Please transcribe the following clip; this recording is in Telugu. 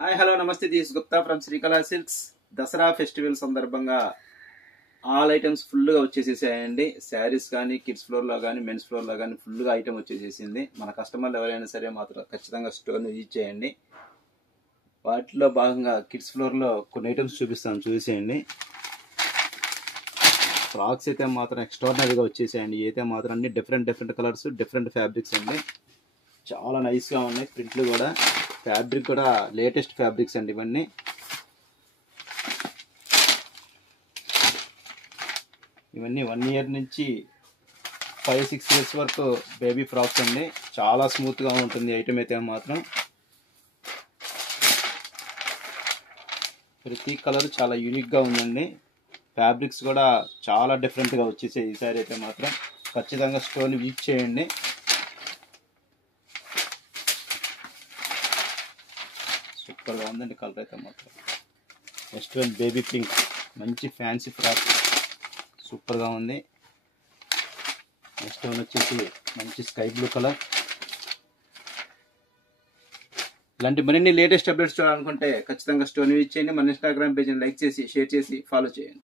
హాయ్ హలో నమస్తే these Gupta from Srikala silks. Dasara festival సందర్భంగా ఆల్ ఐటమ్స్ ఫుల్గా వచ్చేసేసాయండి. శారీస్ కానీ కిడ్స్ ఫ్లోర్లో కానీ మెన్స్ ఫ్లోర్లో కానీ ఫుల్గా ఐటమ్ వచ్చేసేసింది. మన కస్టమర్లు ఎవరైనా సరే మాత్రం ఖచ్చితంగా స్టోర్ని విజిట్ చేయండి. వాటిలో భాగంగా కిడ్స్ ఫ్లోర్లో కొన్ని ఐటమ్స్ చూపిస్తాను, చూసేయండి. ఫ్రాక్స్ అయితే మాత్రం ఎక్స్ట్రాడినరీగా వచ్చేసాయండి. అయితే మాత్రం అన్ని డిఫరెంట్ కలర్స్, డిఫరెంట్ ఫ్యాబ్రిక్స్ అండి. చాలా నైస్గా ఉన్నాయి. ప్రింట్లు కూడా, ఫ్యాబ్రిక్ కూడా లేటెస్ట్ ఫ్యాబ్రిక్స్ అండి. ఇవన్నీ 1 ఇయర్ నుంచి 5-6 ఇయర్స్ వరకు బేబీ ఫ్రాక్స్ అండి. చాలా స్మూత్గా ఉంటుంది ఐటమ్ అయితే మాత్రం. ప్రతి కలర్ చాలా యూనిక్గా ఉందండి. ఫ్యాబ్రిక్స్ కూడా చాలా డిఫరెంట్గా వచ్చేసాయి ఈసారి అయితే మాత్రం. ఖచ్చితంగా స్టోర్ని విజిట్ చేయండి. సూపర్గా ఉందండి కలర్ అయితే మాత్రం. నెక్స్ట్ వన్ బేబీ పింక్, మంచి ఫ్యాన్సీ ఫ్రాక్, సూపర్గా ఉంది. నెక్స్ట్ వన్ వచ్చేసి మంచి స్కై బ్లూ కలర్. ఇలాంటి మరిన్ని లేటెస్ట్ అప్డేట్స్ చూడాలనుకుంటే ఖచ్చితంగా స్టోర్ విజిట్ చేయండి. మన ఇన్స్టాగ్రామ్ పేజ్ని లైక్ చేసి, షేర్ చేసి, ఫాలో చేయండి.